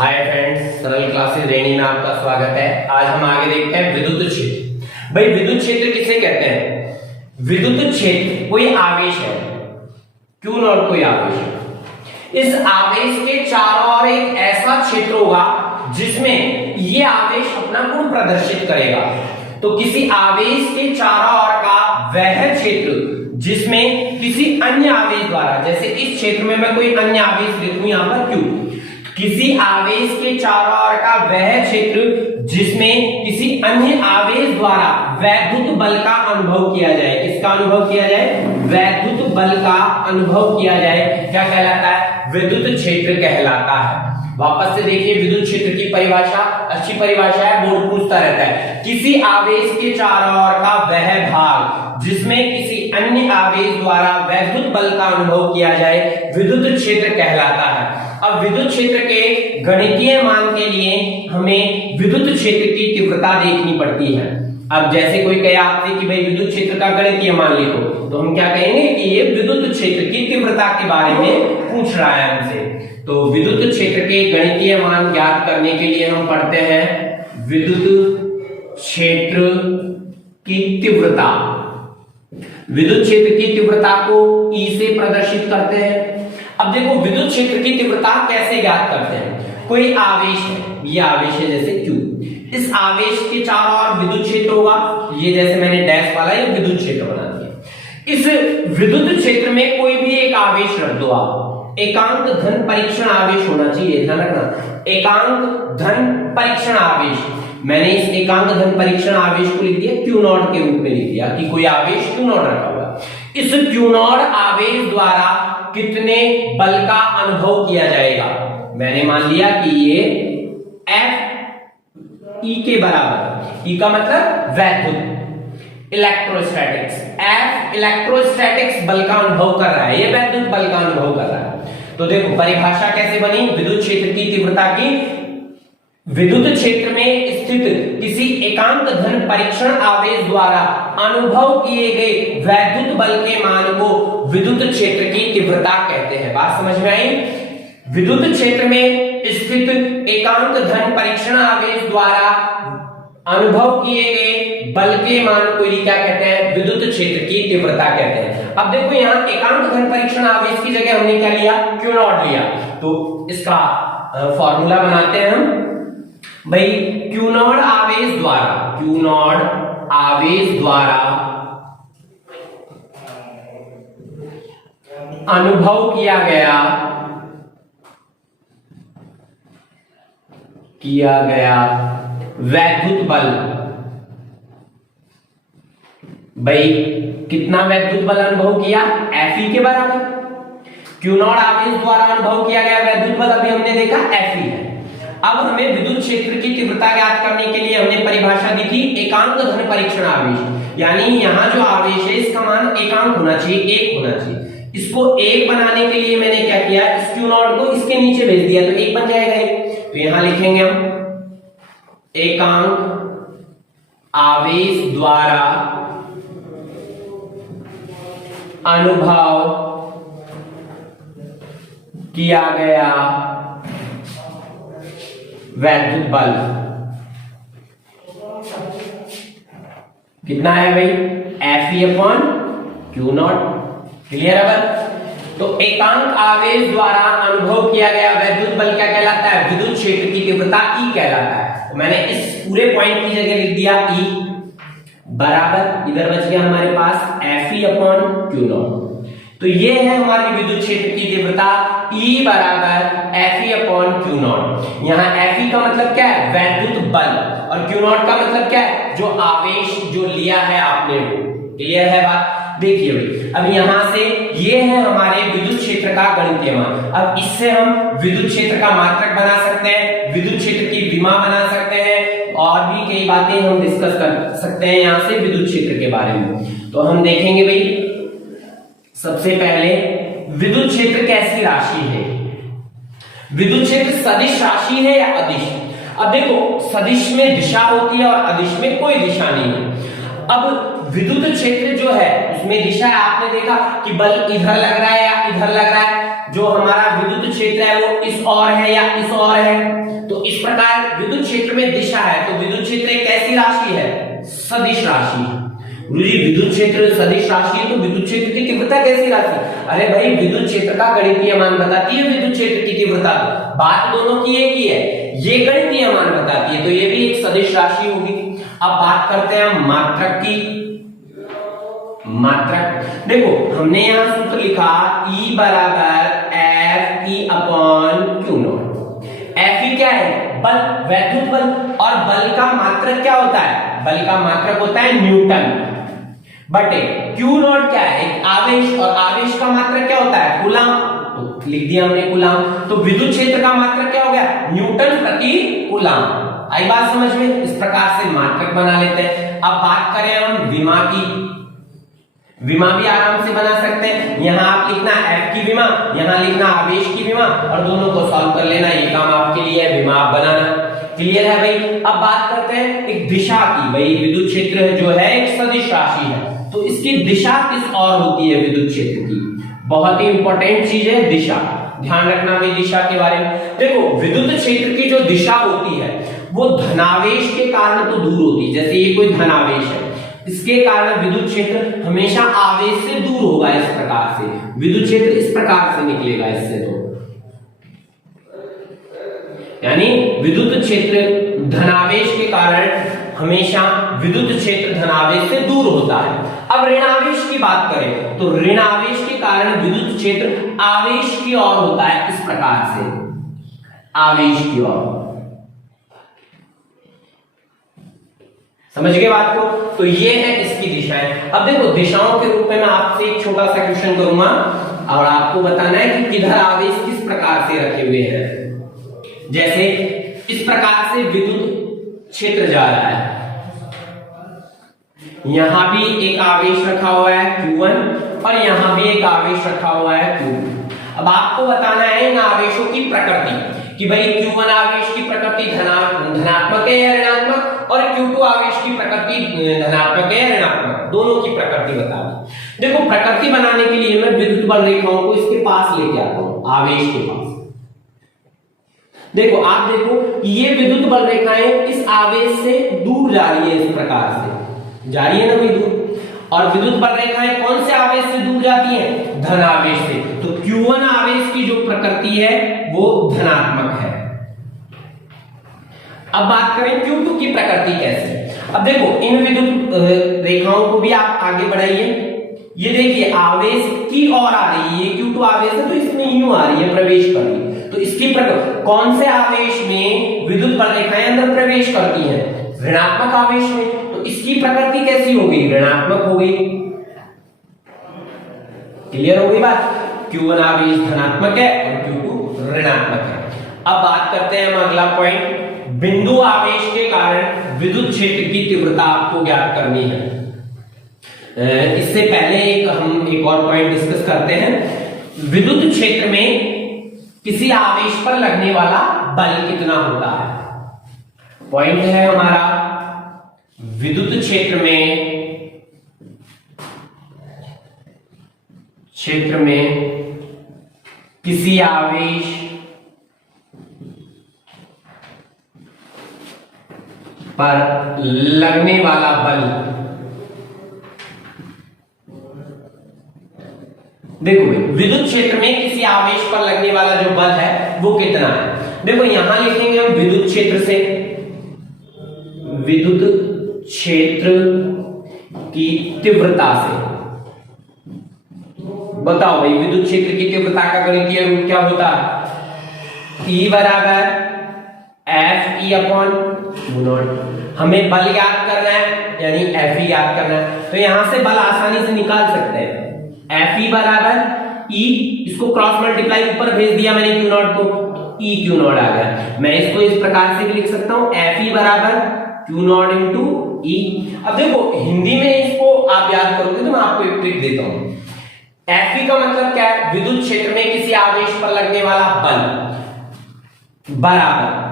Hi friends, सरल classes रेनी में आपका स्वागत है। आज हम आगे देखते हैं विद्युत क्षेत्र। भाई विद्युत क्षेत्र किसे कहते हैं? विद्युत क्षेत्र कोई आवेश है, क्यों नॉट कोई आवेश है। इस आवेश के चारों ओर एक ऐसा क्षेत्र होगा जिसमें ये आवेश अपना गुण प्रदर्शित करेगा। तो किसी आवेश के चारों ओर का वह क्षेत्र जिसमें किसी अन्य आवेश द्वारा, जैसे इस क्षेत्र में मैं कोई अन्य आवेश लिखूं यहां पर क्यों, किसी आवेश के चारों ओर का वह क्षेत्र जिसमें किसी अन्य आवेश द्वारा वैद्युत बल का अनुभव किया जाए। किसका अनुभव किया जाए? वैद्युत बल का अनुभव किया जाए। क्या कहलाता है? विद्युत क्षेत्र कहलाता है। वापस से देखिए विद्युत क्षेत्र की परिभाषा, अच्छी परिभाषा है, बोर्ड पूछता रहता है। किसी आवेश के चारों ओर का वह भाग जिसमें किसी अन्य आवेश द्वारा वैद्युत बल का अनुभव किया जाए विद्युत क्षेत्र कहलाता है। अब विद्युत क्षेत्र के गणितीय मान के लिए हमें विद्युत क्षेत्र की तीव्रता देखनी पड़ती है। अब जैसे कोई कहे आपसे कि भाई विद्युत क्षेत्र का गणितीय मान लिखो, तो हम क्या कहेंगे कि ये विद्युत क्षेत्र की तीव्रता के बारे में पूछ रहा है हमसे। तो विद्युत क्षेत्र के गणितीय मान ज्ञात करने के लिए हम पढ़ते हैं विद्युत क्षेत्र की तीव्रता। विद्युत क्षेत्र की तीव्रता को E से प्रदर्शित करते हैं। अब देखो विद्युत क्षेत्र की तीव्रता कैसे ज्ञात करते हैं। कोई आवेश है, ये आवेश है जैसे Q, इस आवेश के चारों ओर विद्युत क्षेत्र होगा, ये जैसे मैंने डैश वाला ये विद्युत क्षेत्र बना दिया। इस विद्युत क्षेत्र में कोई भी एक आवेश रख दो आप, एकांक धन परीक्षण आवेश होना चाहिए, ध्यान रखना, एकांक धन परीक्षण आवेश। मैंने इस एकांक धन परीक्षण आवेश को लिख दिया Q नॉट के रूप में लिख दिया कि कोई आवेश Q नॉट रखा हुआ। इस Q नॉट आवेश द्वारा कितने बल का अनुभव किया जाएगा? मैंने मान लिया कि ये F E के बराबर, E का मतलब वैद्युत, इलेक्ट्रोस्टैटिक्स, F इलेक्ट्रोस्टैटिक्स बल का अनुभव कर रहा है, ये वैद्युत बल का अनुभव कर रहा है। तो देखो परिभाषा कैसे बनी विद्युत क्षेत्र की तीव्रता की। विद्युत क्षेत्र में स्थित किसी एकांक धन परीक्षण आवेश द्वारा अनुभव किए गए वैद्युत बल के मान को विद्युत क्षेत्र की तीव्रता कहते हैं। बात समझ में आई? विद्युत क्षेत्र में स्थित एकांक धन परीक्षण आवेश द्वारा अनुभव किए गए बल के मान को क्या कहते हैं? विद्युत क्षेत्र की तीव्रता कहते हैं। अब देखो यहाँ एकांक धन परीक्षण आवेश की जगह हमने क्या लिया? Q नॉट लिया। तो इसका फॉर्मूला बनाते हैं हम। भाई Q नॉट आवेश द्वारा, Q नॉट आवेश द्वारा अनुभव किया गया वैद्युत बल। भाई कितना वैद्युत बल अनुभव किया? Fe के बराबर। Q नॉट आवेश द्वारा अनुभव किया गया वैद्युत बल अभी हमने देखा Fe है। अब हमें विद्युत क्षेत्र की तीव्रता ज्ञात करने के लिए हमने परिभाषा दी थी एकांक धन परीक्षण आवेश, यानी यहाँ जो आवेश है इसका मान एकांक होना चाहिए, एक होना चाहिए। इसको एक बनाने के लिए मैंने क्या किया, इस Q नॉट को इसके नीचे भेज दिया तो एक बन जाएगा। तो यहां लिखेंगे हम एकांक आवेश द्वारा अनुभव किया गया वैद्युत बल कितना है भाई? Fe upon Q not. Clear है बल? तो एकांक आवेश द्वारा अनुभव किया गया वैद्युत बल क्या कहलाता है? विद्युत क्षेत्र की तीव्रता E कहलाता है। तो मैंने इस पूरे पॉइंट की जगह लिख दिया E बराबर, इधर बच गया हमारे पास Fe अपॉन Q नॉट। तो ये है हमारी विद्युत क्षेत्र की तीव्रता E बराबर Fe अपॉन Q नॉट। यहाँ Fe का मतलब क्या है? वैद्युत बल, और Q नॉट का मतलब क्या है? जो आवेश जो लिया है आपने वो। क्लियर है बात? देखिए भाई अब यहां से ये है हमारे विद्युत क्षेत्र का गणितीय मान। अब इससे हम विद्युत क्षेत्र का मात्रक बना सकते हैं, विद्युत क्षेत्र की विमा बना सकते हैं, और भी कई बातें हम डिस्कस कर सकते हैं यहां से विद्युत क्षेत्र के बारे में। तो हम देखेंगे भाई सबसे पहले विद्युत क्षेत्र कैसी राशि है? विद्युत क्षेत्र सदिश राशि है या अदिश? अब देखो सदिश में दिशा होती है और अदिश में कोई दिशा नहीं है। अब विद्युत क्षेत्र जो है उसमें दिशा है, आपने देखा कि बल इधर लग रहा है या इधर लग रहा है, जो हमारा विद्युत क्षेत्र है वो इस ओर है या इस ओर है। तो इस प्रकार विद्युत क्षेत्र में दिशा है, तो विद्युत क्षेत्र एक कैसी राशि है? सदिश राशि। गुरुजी विद्युत क्षेत्र सदिश राशि है तो विद्युत क्षेत्र की तीव्रता कैसी राशि? अरे भाई विद्युत क्षेत्र का गणितीय मान बताती है विद्युत क्षेत्र की तीव्रता। बात दोनों की एक ही है, ये गणितीय मान बताती है, तो ये भी एक सदिश राशि होगी। अब बात करते हैं हम मात्रक की। मात्रक देखो हमने यहां सूत्र लिखा E बराबर F E upon Q not. F E क्या है? बल, वैद्युत बल। और बल का मात्रक क्या होता है? बल का मात्रक होता है न्यूटन बटे क्यू नॉट क्या है? एक आवेश, और आवेश का मात्रक क्या होता है? कूलम। तो लिख दिया हमने कूलम। तो विद्युत क्षेत्र का मात्रक क्या हो गया? न्यूटन प्रति कूलम। आई बात समझ में? इस प्रकार से मात्रक बना लेते हैं। अब बात करें हम विमा की। विमा भी आराम से बना सकते हैं। यहां आप लिखना F की विमा, यहां लिखना आवेश की विमा, और दोनों को सॉल्व कर लेना। ये काम आपके लिए है, विमा बनाना। क्लियर है भाई? अब बात करते हैं एक दिशा की। भाई विद्युत क्षेत्र जो है एक सदिश राशि है, तो इसकी दिशा किस ओर होती है विद्युत क्षेत्र की? बहुत ही इंपॉर्टेंट चीज है दिशा, ध्यान रखना भाई दिशा के बारे में। देखो विद्युत क्षेत्र की जो दिशा होती है वो धनावेश के कारण तो दूर होती है। जैसे ये कोई धनावेश है, इसके कारण विद्युत क्षेत्र हमेशा आवेश से दूर होगा। इस प्रकार से विद्युत क्षेत्र इस प्रकार से निकलेगा इससे, तो यानी विद्युत क्षेत्र धनावेश के कारण हमेशा विद्युत क्षेत्र धनावेश से दूर होता है। अब ऋणावेश की बात करें तो ऋणावेश के कारण विद्युत क्षेत्र आवेश की ओर होता है। इस प्रकार से आवेश की ओर। समझ गए बात को? तो ये है इसकी दिशाएं। अब देखो दिशाओं के रूप में मैं आपसे एक छोटा सा क्वेश्चन करूंगा और आपको बताना है कि किधर आवेश किस प्रकार से रखे हुए हैं। जैसे इस प्रकार से विद्युत क्षेत्र जा रहा है, यहां भी एक आवेश रखा हुआ है Q1 और यहां भी एक आवेश रखा हुआ है Q2। अब आपको बताना है इन आवेशों की प्रकृति कि भाई Q1 आवेश की प्रकृति धनात्मक है या ऋणात्मक, और Q2 आवेश की प्रकृति धनात्मक है या ऋणात्मक, दोनों की प्रकृति बता दी। देखो प्रकृति बनाने के लिए मैं विद्युत बल रेखाओं को इसके पास लेके आता हूं, आवेश के पास। देखो आप देखो ये विद्युत बल रेखाएं इस आवेश से दूर जा रही है, इस प्रकार से जा रही है ना भाई दूर। और विद्युत बल रेखाएं कौन से आवेश से दूर जाती हैं? धन आवेश से। तो Q1 आवेश की जो प्रकृति है वो धनात्मक है। अब बात करें Q2 की प्रकृति कैसे। अब देखो इन विद्युत रेखाओं को भी आप आगे बढ़ाइए। ये देखिए आवेश की ओर आ रही है, Q2 आवेश है तो इसमें यूं आ रही है, प्रवेश कर रही है। तो इसकी प्रकृति कौन से आवेश में विद्युत बल रेखाएं अंदर प्रवेश करती हैं? ऋणात्मक आवेश में। तो इसकी प्रकृति कैसी होगी? ऋणात्मक होगी। क्लियर हो गई बात? Q1 आवेश धनात्मक है और Q2 ऋणात्मक है। अब बात करते हैं हम अगला पॉइंट, बिंदु आवेश के कारण विद्युत क्षेत्र की तीव्रता आपको ज्ञात करनी है। इससे पहले हम एक और पॉइंट डिस्कस करते हैं। विद्युत क्षेत्र में किसी आवेश पर लगने वाला बल कितना होता है? पॉइंट है हमारा विद्युत क्षेत्र में किसी आवेश पर लगने वाला बल। देखो विद्युत क्षेत्र में किसी आवेश पर लगने वाला जो बल है वो कितना है। देखो यहां लिखेंगे हम विद्युत क्षेत्र से, विद्युत क्षेत्र की तीव्रता से। बताओ भाई विद्युत क्षेत्र की तीव्रता का गणितीय रूप क्या होता है? E बराबर F E upon Q not. हमें बल याद करना है यानी एफ ई याद करना है, तो यहां से बल आसानी से निकाल सकते हैं। एफ ई बराबर ई, इसको क्रॉस मल्टीप्लाई ऊपर भेज दिया मैंने क्यू नॉट को, ई क्यू नॉट आ गया। मैं इसको इस प्रकार से भी लिख सकता हूं, एफ ई बराबर क्यू नॉट इंटू ई। अब देखो हिंदी में इसको आप याद करोगे तो मैं आपको एक ट्रिक देता हूं। एफ ई का मतलब क्या है? विद्युत क्षेत्र में किसी आवेश पर लगने वाला बल बराबर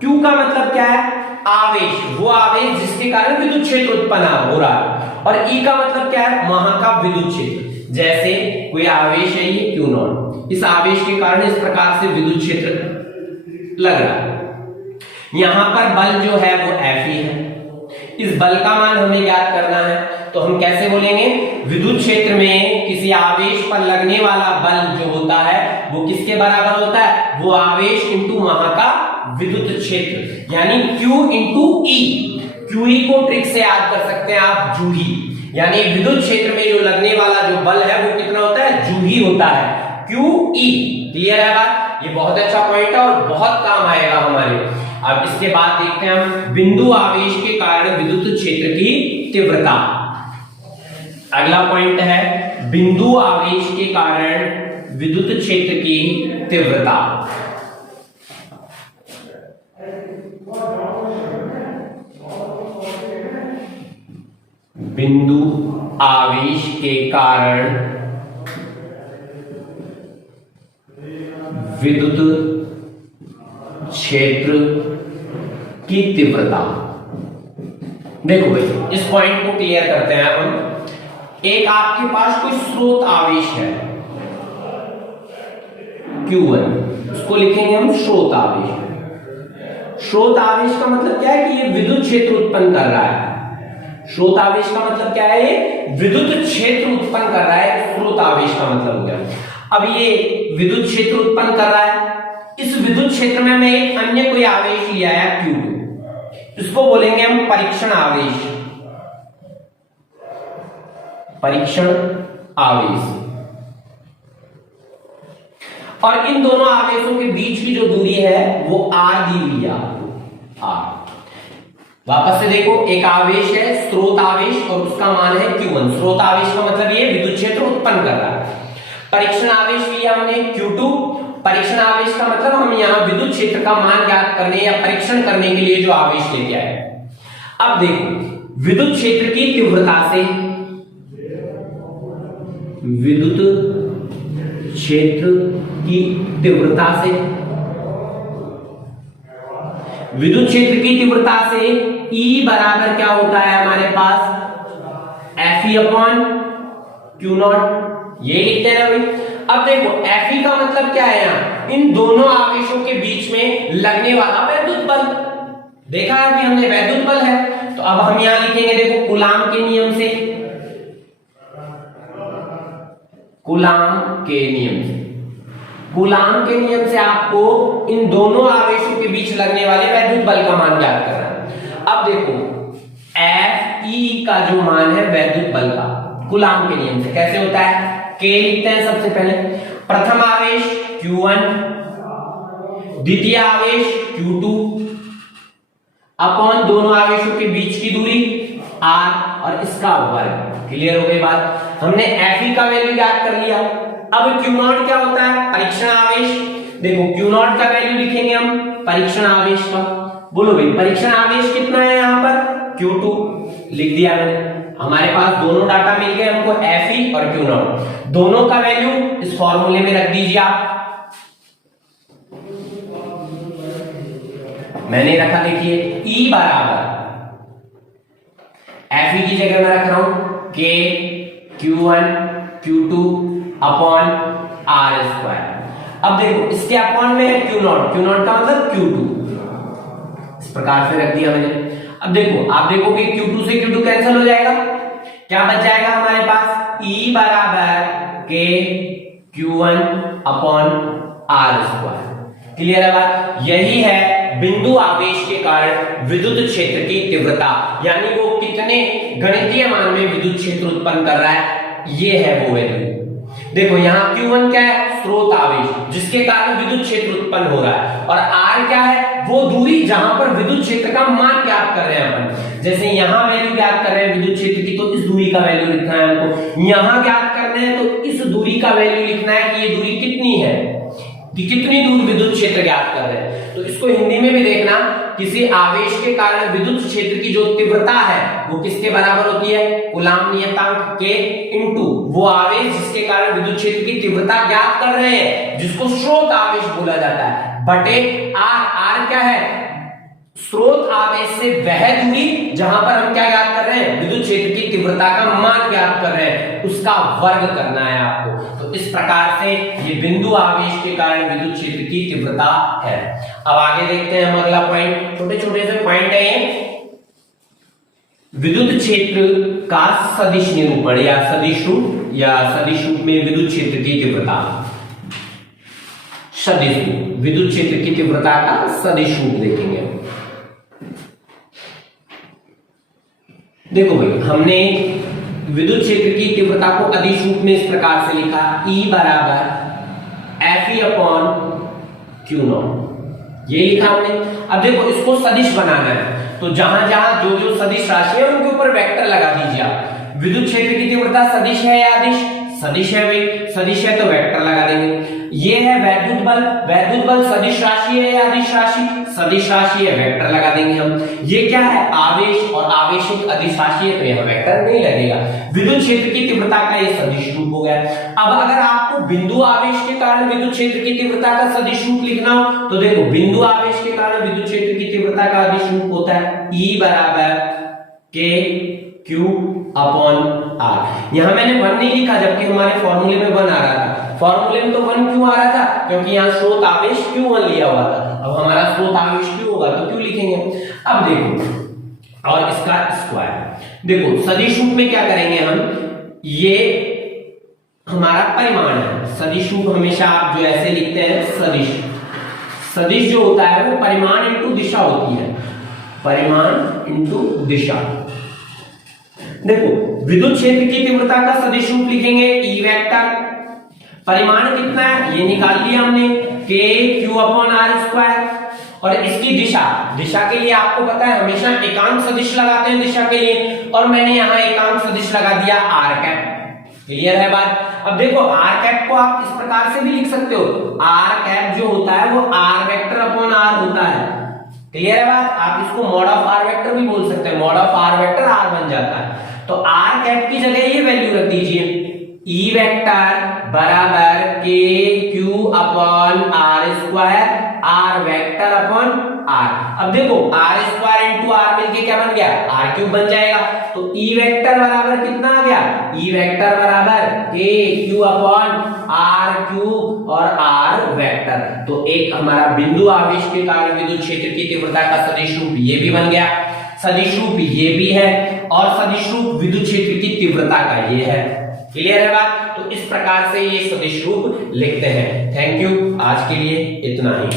क्यू का मतलब क्या है? आवेश, वो आवेश जिसके कारण विद्युत क्षेत्र उत्पन्न हो रहा है। और ई का मतलब क्या है? वहां का विद्युत क्षेत्र। जैसे कोई आवेश है ये क्यू नॉट, इस आवेश के कारण इस प्रकार से विद्युत क्षेत्र लग रहा है। यहां पर बल जो है वो Fe है। इस बल का मान हमें ज्ञात करना है, तो हम कैसे बोलेंगे, विद्युत क्षेत्र में किसी आवेश पर लगने वाला बल जो होता है वो किसके बराबर होता है, वो आवेश इंटू वहां का विद्युत क्षेत्र, यानी Q इंटू E। QE को ट्रिक से याद कर सकते हैं आप, जूही, यानी विद्युत क्षेत्र में जो लगने वाला जो बल है वो कितना होता है, जूही होता है, QE। क्लियर है बात, ये बहुत अच्छा पॉइंट है और बहुत काम आएगा हमारे। अब इसके बाद देखते हैं हम बिंदु आवेश के कारण विद्युत क्षेत्र की तीव्रता। अगला पॉइंट है बिंदु आवेश के कारण विद्युत क्षेत्र की तीव्रता। बिंदु आवेश के कारण विद्युत क्षेत्र की तीव्रता। देखो भाई, इस पॉइंट को क्लियर करते हैं हम। एक आपके पास कोई स्रोत आवेश है Q1, उसको लिखेंगे हम स्रोत आवेश। स्रोत आवेश का मतलब क्या है कि ये विद्युत क्षेत्र उत्पन्न कर रहा है। स्रोत आवेश का मतलब क्या है, ये विद्युत क्षेत्र उत्पन्न कर रहा है, स्रोत आवेश का मतलब हो गया। अब ये विद्युत क्षेत्र उत्पन्न कर रहा है, इस विद्युत क्षेत्र में मैं एक अन्य कोई आवेश लिया है Q2, इसको बोलेंगे हम परीक्षण आवेश। परीक्षण आवेश। और इन दोनों आवेशों के बीच की जो दूरी है वो R दी हुई है आपको, R। वापस से देखो, एक आवेश है स्रोत आवेश और उसका मान है Q1। स्रोत आवेश का मतलब ये विद्युत क्षेत्र उत्पन्न कर रहा है। परीक्षण आवेश लिया हमने Q2। परीक्षण आवेश का मतलब हम यहां विद्युत क्षेत्र का मान ज्ञात करने या परीक्षण करने के लिए जो आवेश लेके आए। अब देखो, विद्युत क्षेत्र की तीव्रता से, विद्युत क्षेत्र की तीव्रता से, विद्युत क्षेत्र की तीव्रता से E बराबर क्या होता है हमारे पास, Fe अपॉन Q0, ये लिखते हैं भाई। अब देखो, Fe का मतलब क्या है, यहां इन दोनों आवेशों के बीच में लगने वाला वैद्युत बल। देखा है अभी हमने, वैद्युत बल है, तो अब हम यहां लिखेंगे, देखो कूलाम के नियम से, कूलाम के नियम से, कूलाम के नियम से आपको इन दोनों आवेशों के बीच लगने वाले वैद्युत बल का मान ज्ञात करना है। अब देखो, Fe का जो मान है वैद्युत बल का, कूलाम के नियम से कैसे होता है, K लिखते हैं सबसे पहले, प्रथम आवेश Q1, द्वितीय आवेश Q2 अपॉन दोनों आवेशों के बीच की दूरी R और इसका वर्ग। क्लियर हो गई बात, हमने Fe का वैल्यू ज्ञात कर लिया। अब Q0 क्या होता है, परीक्षण आवेश। देखो, Q0 का वैल्यू लिखेंगे हम परीक्षण आवेश का। बोलो भाई, परीक्षण आवेश कितना है, यहां पर Q2 लिख दिया मैंने। हमारे पास दोनों डाटा मिल गए हमको, Fe और Q0। दोनों का वैल्यू इस फॉर्मूले में रख दीजिए आप। मैंने रखा, देखिए E बराबर, Fe की जगह मैं रख रहा हूं K Q1 Q2 upon R square. अब देखो, इसके अपॉन में है Q0, Q0 का मतलब Q2, इस प्रकार से रख दिया मैंने। अब देखो, आप देखोगे Q2 से Q2 कैंसिल हो जाएगा, क्या बच जाएगा हमारे पास, E बराबर K Q1 upon R square. Clear है बात, यही है बिंदु आवेश के कारण विद्युत क्षेत्र की तीव्रता, यानी वो कितने गणितीय मान में विद्युत क्षेत्र उत्पन्न कर रहा है, ये है वो वैल्यू। देखो, यहाँ Q1 क्या है, स्रोत आवेश जिसके कारण विद्युत क्षेत्र उत्पन्न हो रहा है, और R क्या है, वो दूरी जहां पर विद्युत क्षेत्र का मान ज्ञात कर रहे हैं अपन। जैसे यहां वैल्यू ज्ञात कर रहे हैं विद्युत क्षेत्र की, तो इस दूरी का वैल्यू लिखना है हमको। यहां ज्ञात करना है तो इस दूरी का वैल्यू लिखना है कि ये दूरी कितनी है, कि कितनी दूर विद्युत क्षेत्र ज्ञात कर रहे हैं। तो इसको हिंदी में भी देखना, किसी आवेश के कारण विद्युत क्षेत्र की जो तीव्रता है वो किसके बराबर होती है, कूलाम नियतांक K इंटू वो आवेश जिसके कारण विद्युत क्षेत्र की तीव्रता ज्ञात कर रहे हैं, जिसको स्रोत आवेश बोला जाता है, बटे R। R क्या है, स्रोत आवेश से वह दूरी जहां पर हम क्या ज्ञात कर रहे हैं, विद्युत क्षेत्र की तीव्रता का मान ज्ञात कर रहे हैं, उसका वर्ग करना है आपको। तो तो इस प्रकार से ये बिंदु आवेश के कारण विद्युत क्षेत्र की तीव्रता है। अब आगे देखते हैं हम अगला पॉइंट, छोटे छोटे से पॉइंट है ये। विद्युत क्षेत्र का सदिश निरूपण या सदिश रूप में विद्युत क्षेत्र की तीव्रता, सदिश रूप विद्युत क्षेत्र की तीव्रता का सदिश रूप देखेंगे। देखो भाई, हमने विद्युत क्षेत्र की तीव्रता को अदिश रूप में इस प्रकार से लिखा, E बराबर Fe अपॉन क्यू नॉट, ये लिखा हमने। अब देखो इसको सदिश बनाना है, तो जहां जहां जो जो सदिश राशि है उनके ऊपर वेक्टर लगा दीजिए आप। विद्युत क्षेत्र की तीव्रता सदिश है या अदिश? सदिश है भाई, सदिश है तो वेक्टर लगा देंगे। ये है वैद्युत बल सदिश राशि है या अदिश राशि? सदिश राशि है, वेक्टर लगा देंगे हम। ये क्या है? आवेश, और आवेश एक अदिश राशि है तो यहां वेक्टर नहीं लगेगा। विद्युत क्षेत्र की तीव्रता का ये सदिश रूप हो गया। अब अगर आपको बिंदु आवेश के कारण विद्युत क्षेत्र की तीव्रता का सदिश रूप लिखना हो तो देखो, बिंदु आवेश के कारण विद्युत क्षेत्र की तीव्रता का अदिश रूप होता है E बराबर K Q अपॉन R। यहां मैंने 1 नहीं लिखा, जबकि हमारे फॉर्मूले में 1 आ रहा था। फॉर्मूले में तो 1 क्यों आ रहा था? क्योंकि यहाँ स्रोत आवेश Q1 लिया हुआ था। अब हमारा स्रोत आवेश Q होगा तो Q लिखेंगे। अब देखो, और इसका स्क्वायर। देखो सदिश रूप में क्या करेंगे हम, ये हमारा परिमाण है। सदिश रूप हमेशा आप जो ऐसे लिखते हैं, सदिश जो होता है वो परिमाण इंटू दिशा होती है, परिमाण इंटू दिशा। देखो विद्युत क्षेत्र की तीव्रता का सदिश रूप लिखेंगे E वेक्टर, परिमाण कितना है ये निकाल लिया हमने, K Q upon R square. और इसकी दिशा के लिए आपको पता है हमेशा एकांक सदिश लगाते हैं दिशा के लिए, और मैंने यहाँ एकांक सदिश लगा दिया R कैप। क्लियर है बात? अब देखो R कैप को आप इस प्रकार से भी लिख सकते हो, R कैप जो होता है वो R वेक्टर अपॉन R होता है। क्लियर है बात? आप इसको मॉड ऑफ R वेक्टर भी बोल सकते हैं, mod of R vector R बन जाता है। तो R कैप की जगह ये वैल्यू रख दीजिए, E वेक्टर बराबर K Q upon R square, R vector upon R। अब देखो R स्क्वायर इंटू R मिलके क्या बन गया? R क्यूब बन जाएगा। तो E वेक्टर बराबर कितना आ गया? E वेक्टर बराबर K Q upon R cube और R वेक्टर। तो एक हमारा बिंदु आवेश के कारण विद्युत क्षेत्र की तीव्रता का सदिश रूप ये भी बन गया, सदिश रूप ये भी है, और सदिश रूप विद्युत क्षेत्र की तीव्रता का ये है। क्लियर है बात? तो इस प्रकार से ये सदिश रूप लिखते हैं। थैंक यू, आज के लिए इतना ही।